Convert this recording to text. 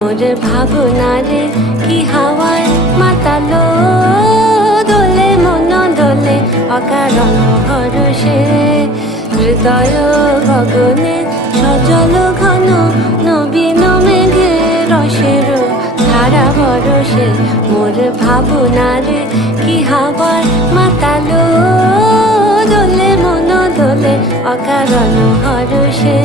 মোর ভাবনারে কি হাওয়ায় মাতালো দোলে মন দোলে অকারণ হরষে হৃদয় গগনে সজল ঘন নবীন মেঘে রসের ধারা বরসে মোর ভাবনারে কি হাওয়ায় মাতালো দোলে মন দোলে অকারণ হরষে